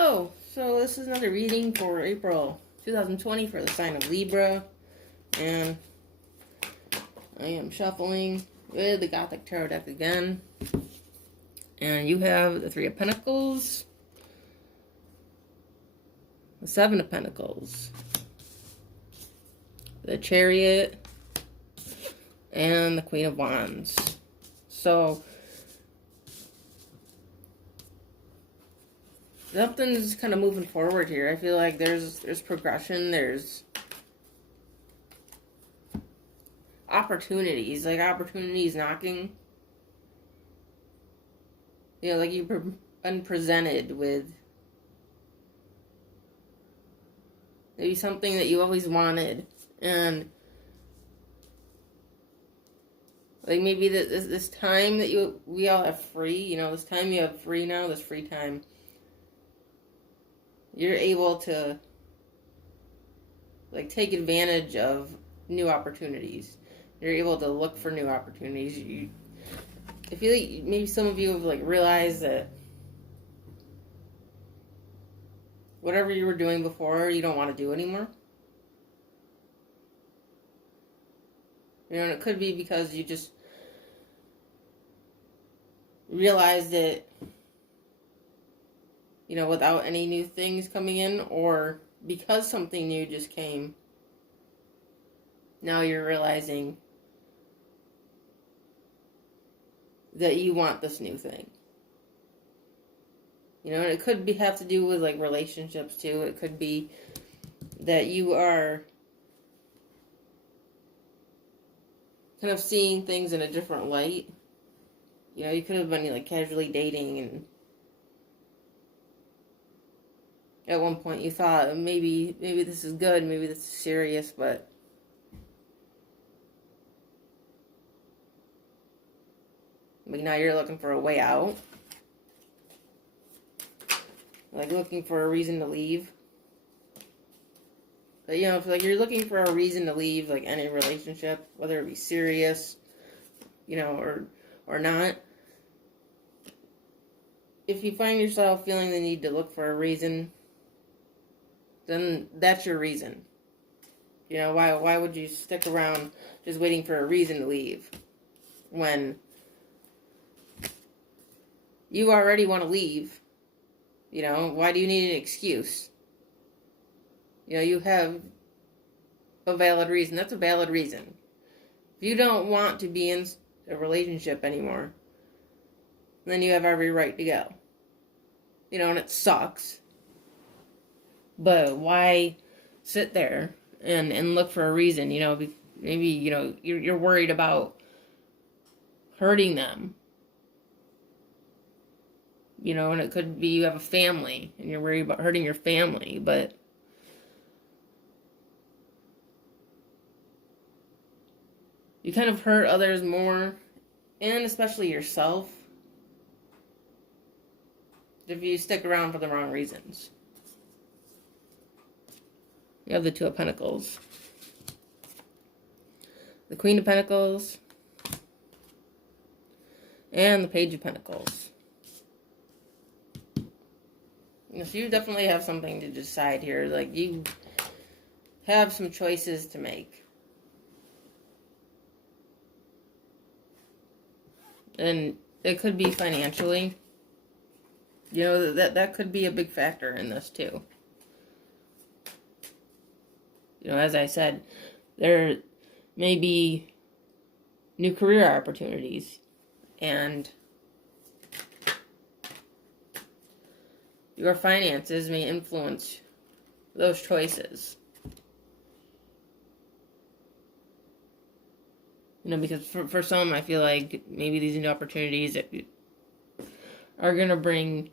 Oh, so this is another reading for April 2020 for the sign of Libra. And I am shuffling with the Gothic Tarot deck again. And you have the Three of Pentacles, the Seven of Pentacles, the Chariot, and the Queen of Wands. So something's kind of moving forward here. I feel like there's progression, there's opportunities, like opportunities knocking. You know, like you've been presented with maybe something that you always wanted, and like maybe this time that we all have free, you know, this time you have free now, this free time, you're able to like take advantage of new opportunities. You're able to look for new opportunities. I feel like maybe some of you have like realized that whatever you were doing before, you don't want to do anymore. You know, and it could be because you just realized it, you know, without any new things coming in, or because something new just came. Now you're realizing that you want this new thing. You know, and it could have to do with like relationships too. It could be that you are kind of seeing things in a different light. You know, you could have been like casually dating, and at one point you thought maybe this is good, maybe this is serious, but now you're looking for a way out. Like looking for a reason to leave. But you know, if like you're looking for a reason to leave like any relationship, whether it be serious, you know, or not. If you find yourself feeling the need to look for a reason, then that's your reason. You know, why would you stick around just waiting for a reason to leave when you already want to leave? You know, why do you need an excuse? You know, you have a valid reason. That's a valid reason. If you don't want to be in a relationship anymore, then you have every right to go. You know, and it sucks. But why sit there and look for a reason? You know, maybe, you know, you're worried about hurting them. You know, and it could be you have a family and you're worried about hurting your family, but you kind of hurt others more, and especially yourself, if you stick around for the wrong reasons. You have the Two of Pentacles, the Queen of Pentacles, and the Page of Pentacles. So you definitely have something to decide here. Like, you have some choices to make. And it could be financially. You know, that could be a big factor in this too. You know, as I said, there may be new career opportunities, and your finances may influence those choices. You know, because for some, I feel like maybe these new opportunities are going to bring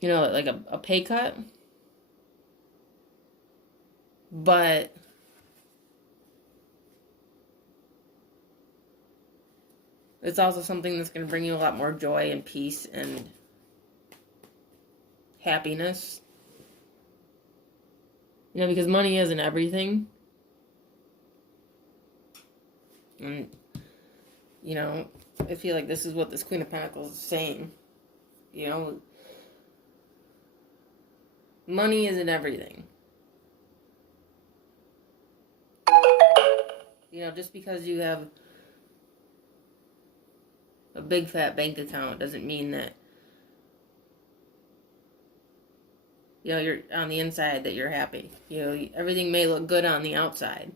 you know, like a pay cut. But it's also something that's going to bring you a lot more joy and peace and happiness. You know, because money isn't everything. And, you know, I feel like this is what this Queen of Pentacles is saying. You know, money isn't everything. You know, just because you have a big fat bank account doesn't mean that, you know, you're on the inside that you're happy. You know, everything may look good on the outside.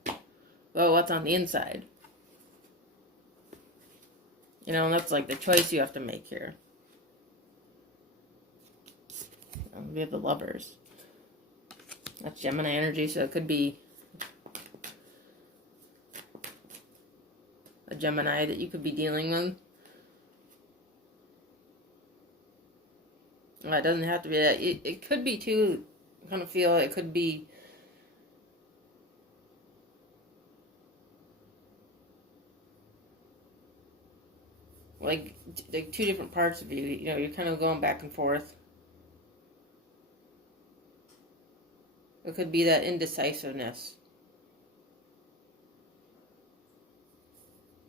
Well, what's on the inside? You know, and that's like the choice you have to make here. We have the Lovers. That's Gemini energy, so it could be a Gemini that you could be dealing with. Well, it doesn't have to be that. It could be too. I kind of feel it could be like two different parts of you. You know, you're kind of going back and forth. It could be that indecisiveness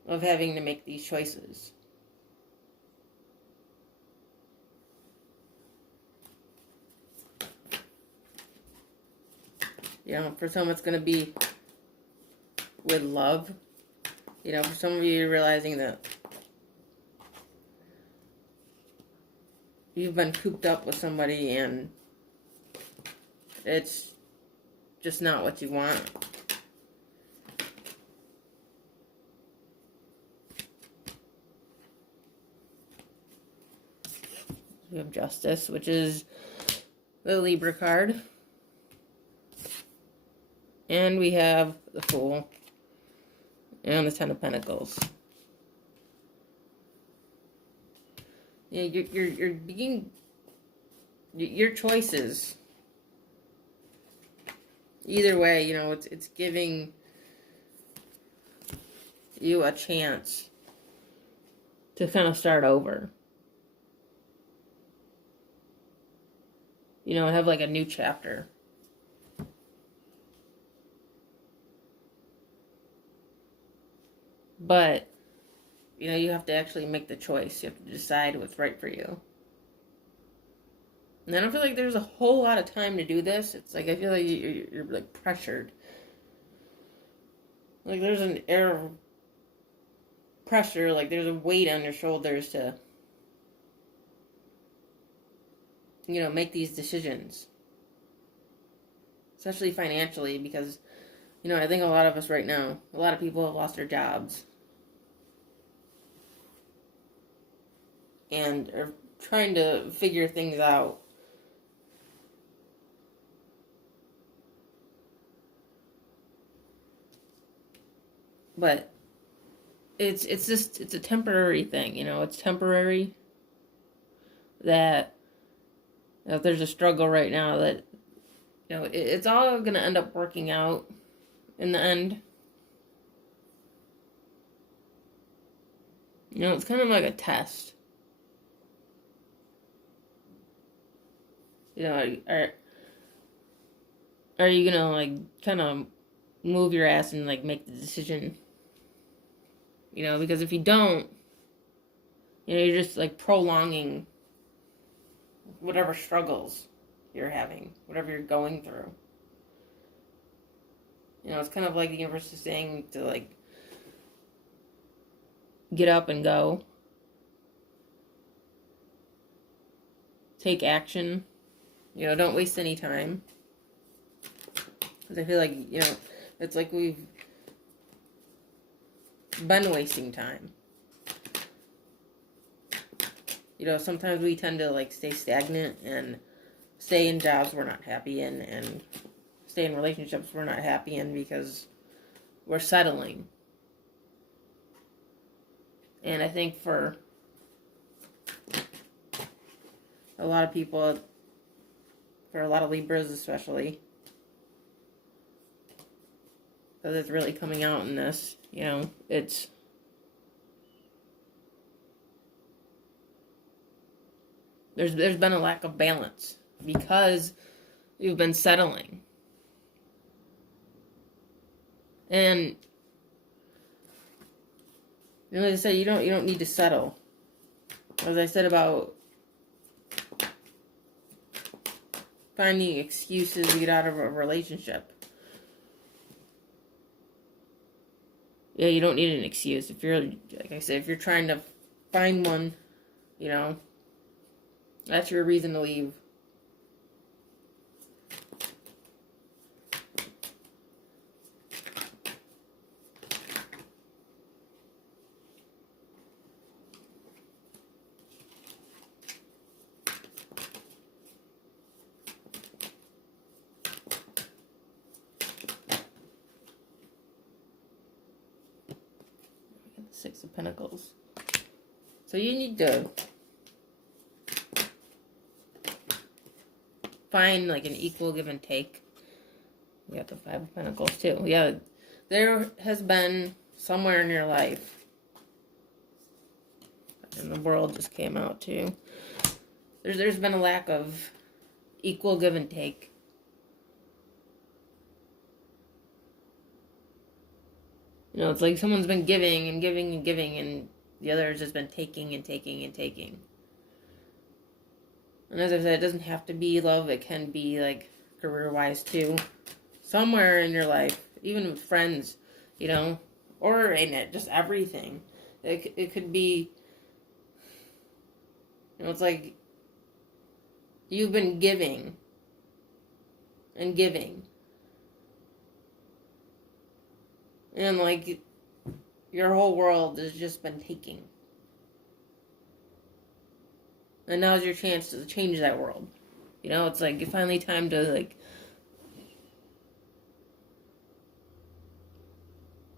of having to make these choices. You know, for some it's going to be with love. You know, for some of you, you're realizing that you've been cooped up with somebody and it's just not what you want. We have Justice, which is the Libra card. And we have the Fool and the Ten of Pentacles. Yeah, you're being your choices. Either way, you know, it's giving you a chance to kind of start over. You know, have like a new chapter. But, you know, you have to actually make the choice. You have to decide what's right for you. And I don't feel like there's a whole lot of time to do this. It's like, I feel like you're like pressured. Like there's an air of pressure, like there's a weight on your shoulders to, you know, make these decisions. Especially financially, because, you know, I think a lot of us right now, a lot of people have lost their jobs. And are trying to figure things out. But it's a temporary thing, you know, it's temporary. That, you know, if there's a struggle right now, that, you know, it's all going to end up working out in the end. You know, it's kind of like a test. You know, are you going to, like, kind of move your ass and, like, make the decision? You know, because if you don't, you know, you're just, like, prolonging whatever struggles you're having, whatever you're going through. You know, it's kind of like the universe is saying to, like, get up and go. Take action. You know, don't waste any time. Because I feel like, you know, it's like we've been wasting time. You know, sometimes we tend to, like, stay stagnant and stay in jobs we're not happy in and stay in relationships we're not happy in because we're settling. And I think for a lot of people, for a lot of Libras especially, because it's really coming out in this, you know, there's been a lack of balance because you've been settling. And You know, as I said, you don't need to settle. As I said about finding excuses to get out of a relationship. Yeah, you don't need an excuse. If you're, like I said, if you're trying to find one, you know, that's your reason to leave. Six of Pentacles. So you need to find like an equal give and take. You got the Five of Pentacles too. Yeah, there has been somewhere in your life, and the World just came out too. There's been a lack of equal give and take. You know, it's like someone's been giving and giving and giving, and the other has just been taking and taking and taking. And as I said, it doesn't have to be love. It can be like career-wise too. Somewhere in your life, even with friends, you know, or in it, just everything. It could be, you know, it's like you've been giving and giving. And like your whole world has just been taking. And now's your chance to change that world. You know, it's like finally time to like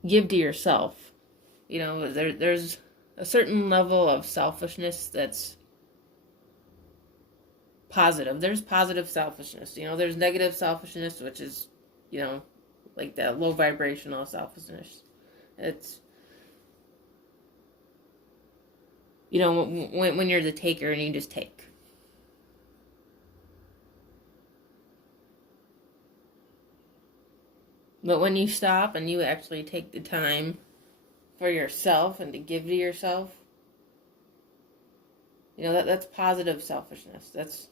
give to yourself. You know, there's a certain level of selfishness that's positive. There's positive selfishness. You know, there's negative selfishness, which is, you know, like that low vibrational selfishness. It's, you know, when you're the taker and you just take. But when you stop and you actually take the time for yourself and to give to yourself, you know, that's positive selfishness. That's,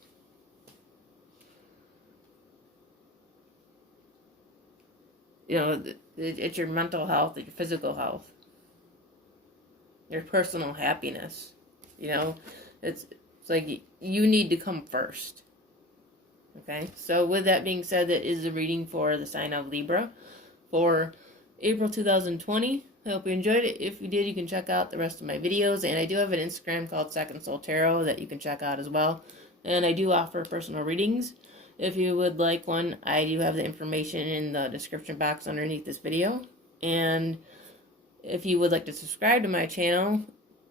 you know, it's your mental health, your physical health, your personal happiness. You know, it's like you need to come first. Okay, so with that being said, that is the reading for the sign of Libra for April 2020. I hope you enjoyed it. If you did, you can check out the rest of my videos. And I do have an Instagram called Second Soul Tarot that you can check out as well. And I do offer personal readings. If you would like one, I do have the information in the description box underneath this video. And if you would like to subscribe to my channel,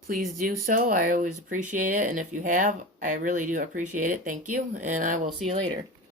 please do so. I always appreciate it. And if you have, I really do appreciate it. Thank you. And I will see you later.